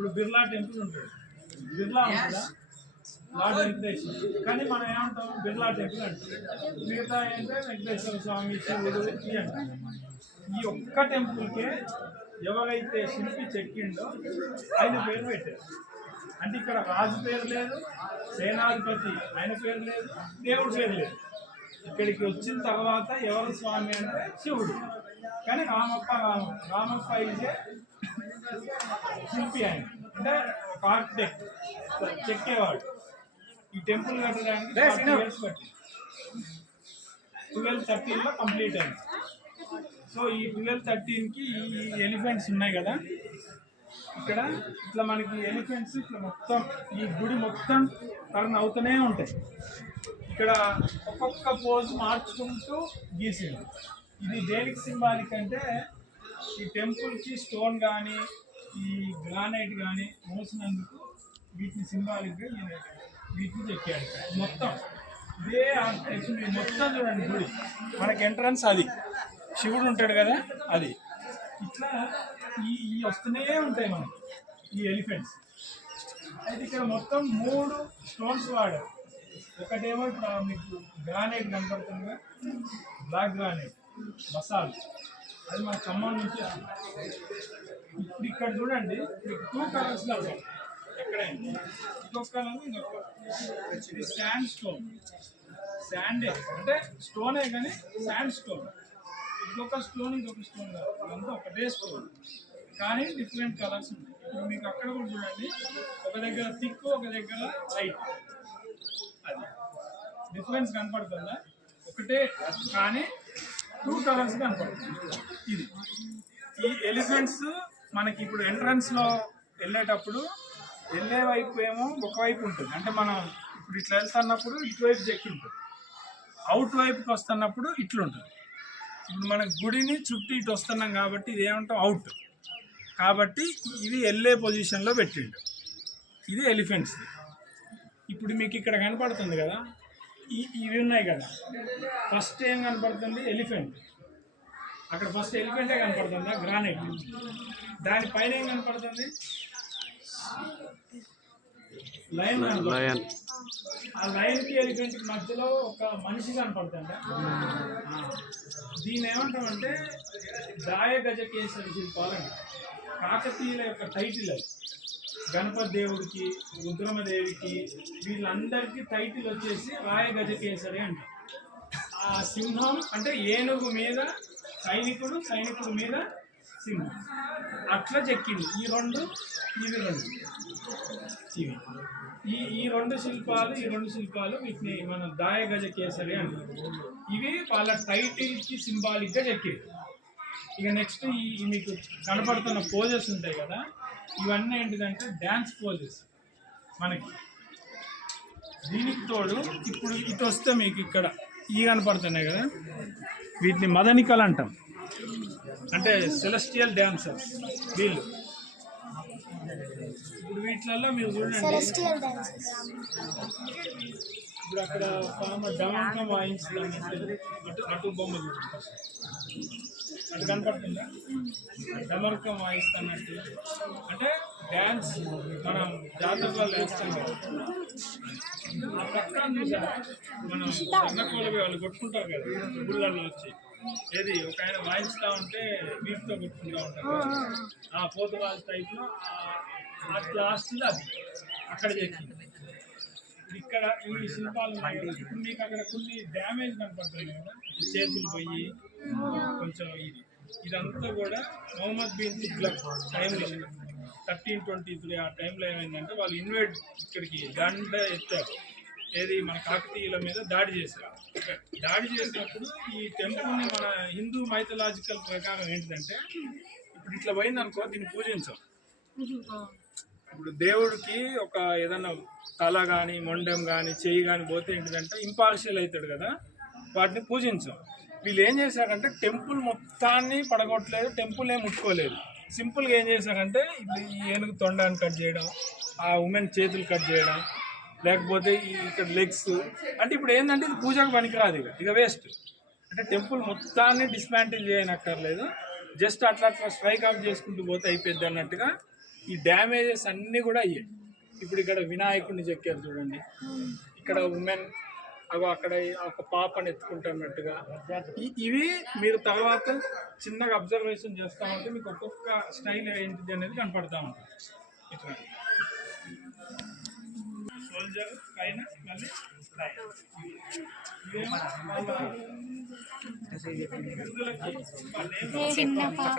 ఇప్పుడు బిర్లా టెంపుల్ ఉంటుంది, బిర్లా ఉంటుందా లార్డ్ వెంకటేశ్వర, కానీ మనం ఏమంటాం బిర్లా టెంపుల్ అంటాం. మిగతా ఏంటంటే వెంకటేశ్వర స్వామి, శివుడు ఇది అంటాం. ఈ ఒక్క టెంపుల్కే ఎవరైతే శిల్పి చెక్కిండో ఆయన పేరు పెట్టారు. అంటే ఇక్కడ రాజు పేరు లేదు, సేనాధిపతి ఆయన పేరు లేదు, దేవుడి పేరు లేదు. ఇక్కడికి వచ్చిన తర్వాత ఎవరు స్వామి అంటే శివుడు, కానీ రామప్ప ఇదే శిల్పి ఆయన, అంటే ఒక ఆర్కిటెక్ట్ చెక్కేవాడు. ఈ టెంపుల్ కట్టడానికి 40 years పట్టింది. 1213లో కంప్లీట్ అయింది. సో ఈ 1213కి ఈ ఎలిఫెంట్స్ ఉన్నాయి కదా ఇక్కడ, ఇట్లా మనకి ఎలిఫెంట్స్ ఇట్లా మొత్తం ఈ గుడి మొత్తం టర్న్ అవుతూనే ఉంటాయి. ఇక్కడ ఒక్కొక్క పోజ్ మార్చుకుంటూ గీసింది. ఇది దేనికి సింబాలిక్ అంటే ఈ టెంపుల్కి స్టోన్ కానీ ఈ గ్రానైట్ కానీ మోసినందుకు వీటిని సింబాలిక్గా వీటిని చెక్కాడు. మొత్తం ఇదే ఆర్కిటెక్చర్ మొత్తం చూడండి. గుడి మనకి ఎంట్రన్స్ అది శివుడు ఉంటాడు కదా, అది ఇట్లా ఈ వస్తూనే ఉంటాయి మనకి ఈ ఎలిఫెంట్స్. అయితే ఇక్కడ మొత్తం 3 స్టోన్స్ వాడారు. ఒకటేమో ఇప్పుడు మీకు గ్రానైట్ కనపడుతుందిగా, బ్లాక్ గ్రానైట్ మసాలా, అది మన ఖమ్మం నుంచి. ఇప్పుడు ఇక్కడ చూడండి, మీకు 2 కలర్స్ కలపాలి ఎక్కడైనా, ఇంకొక కలర్ ఇంకొక. ఇది శాండ్ స్టోన్, శాండే అంటే స్టోనే కానీ శాండ్ స్టోన్. ఇంకొక స్టోన్ కాదు, ఇదంతా ఒకటే స్టోన్ కానీ డిఫరెంట్ కలర్స్ ఉంటాయి. ఇప్పుడు మీకు అక్కడ కూడా చూడండి, ఒక దగ్గర థిక్, ఒక దగ్గర లైట్, అది డిఫరెన్స్ కనపడుతుందా? ఒకటే కానీ 2 కలర్స్ కనపడుతుంది. ఇది ఈ ఎలిఫెంట్స్ మనకి ఇప్పుడు ఎంట్రన్స్లో వెళ్ళేటప్పుడు వెళ్ళే వైపు ఏమో ఒకవైపు ఉంటుంది, అంటే మనం ఇప్పుడు ఇట్లా వెళ్తున్నప్పుడు ఇటువైపు చెక్కి ఉంటుంది, అవుట్ వైపుకి వస్తున్నప్పుడు ఇట్లుంటుంది. ఇప్పుడు మన గుడిని చుట్టూ ఇటు వస్తున్నాం కాబట్టి ఇది ఏమంటాం అవుట్, కాబట్టి ఇది వెళ్ళే పొజిషన్లో పెట్టిండు. ఇది ఎలిఫెంట్స్. ఇప్పుడు మీకు ఇక్కడ కనపడుతుంది కదా, ఇవి ఉన్నాయి కదా, ఫస్ట్ ఏం కనపడుతుంది ఎలిఫెంట్. అక్కడ ఫస్ట్ ఎలిఫెంటే కనపడుతుందా, గ్రానైట్. దానిపైన ఏం కనపడుతుంది, లయన్. ఆ లయన్కి ఎలిఫెంట్కి మధ్యలో ఒక మనిషి కనపడుతుంది. దీని ఏమంటామంటే దాయ గజకేసరి శిల్పాలంట. కాకతీయుల యొక్క టైటిల్ అది. గణపతి దేవుడికి, రుద్రమదేవికి, వీళ్ళందరికీ టైటిల్ వచ్చేసి రాయ గజకేసరి అంట. ఆ సింహం అంటే ఏనుగు మీద సైనికుడు, సైనికుడు మీద సింహం, అట్లా చెక్కింది. ఈ 2 ఇవి 2 ఇవి ఈ 2 శిల్పాలు వీటిని మనం దాయ గజకేసరి అంటారు. ఇవి వాళ్ళ టైటిల్కి సింబాలిక్గా చెక్కింది. ఇక నెక్స్ట్ ఈ మీకు కనపడుతున్న పోజెస్ ఉంటాయి కదా, ఇవన్నీ ఏంటిదంటే డ్యాన్స్ పోజెస్ మనకి. దీనికి తోడు ఇప్పుడు ఇటు వస్తే మీకు ఇక్కడ ఈ కనపడుతున్నాయి కదా, వీటిని మదనికలు అంటాం, అంటే సెలెస్టియల్ డాన్సర్స్ వీళ్ళు. ఇప్పుడు వీటిలలో మీరు చూడండి, ఇప్పుడు అక్కడ డమంకం వాయించుతాను, అటు బొమ్మ చూడండి, అటు కనపడుతుందా, డమర్కం వాయిస్తానంటే అంటే డ్యాన్స్ మనం జాతరలో వేస్తాం కదా. ఆ ప్రక్కన చూసారా, మనం చిన్నకోళ్ళవి వాళ్ళు కొట్టుకుంటారు కదా గుళ్ళల్లో వచ్చి, ఏది ఒక ఆయన వాయిస్తూ ఉంటే వీటితో కొట్టుకుంటూ ఉంటారు ఆ పోతురాజు టైప్లో. లాస్ట్ అది అక్కడ చెక్కింది. ఇక్కడ ఈ శిల్పాలు ఇప్పుడు మీకు అక్కడ కొన్ని డ్యామేజ్ కనపడుతుంది కదా, చేతులు పోయి కొంచెం ఇదంతా కూడా మొహమ్మద్ బిన్ తుగ్లక్ టైంలో 1323 ఆ టైంలో ఏమైందంటే వాళ్ళు ఇన్వైట్ ఇక్కడికి దండ ఎత్తారు, ఏది మన కాకతీయుల మీద దాడి చేశారు. దాడి చేసినప్పుడు ఈ టెంపుల్ని మన హిందూ మైథలాజికల్ ప్రకారం ఏంటంటే, ఇప్పుడు ఇట్లా పోయిందనుకో దీన్ని పూజించాం. ఇప్పుడు దేవుడికి ఒక ఏదన్నా తల కానీ మొండెం కానీ చెయ్యి కానీ పోతే ఏంటిదంటే ఇంపార్షియల్ అవుతాడు కదా, వాటిని పూజించాం. వీళ్ళు ఏం చేశారంటే టెంపుల్ మొత్తాన్ని పడగొట్టలేదు, టెంపుల్ ఏం ముట్టుకోలేదు. సింపుల్గా ఏం చేశారంటే ఇప్పుడు ఈ ఏనుగు తొండాన్ని కట్ చేయడం, ఆ ఉమెన్ చేతులు కట్ చేయడం, లేకపోతే ఇక్కడ లెగ్స్, అంటే ఇప్పుడు ఏంటంటే ఇది పూజకు పనికిరాదు, ఇక వేస్ట్. అంటే టెంపుల్ మొత్తాన్ని డిస్మాంటిల్ చేయనక్కర్లేదు, జస్ట్ అట్లా స్ట్రైక్ ఆఫ్ చేసుకుంటూ పోతే అయిపోద్ది అన్నట్టుగా ఈ డ్యామేజెస్ అన్నీ కూడా అయ్యాయి. ఇప్పుడు ఇక్కడ వినాయకుడిని చెక్కారు చూడండి, ఇక్కడ ఉమెన్ అవి అక్కడ ఒక పాపని ఎత్తుకుంటున్నట్టుగా ఇవి మీరు తర్వాత చిన్నగా అబ్జర్వేషన్ చేస్తూ ఉంటే మీకు ఒక్కొక్క స్టైల్ ఏంటిది అనేది కనపడతా ఉంటుంది. ఇట్లా సోల్జర్ పైన మళ్ళీ చిన్న పాప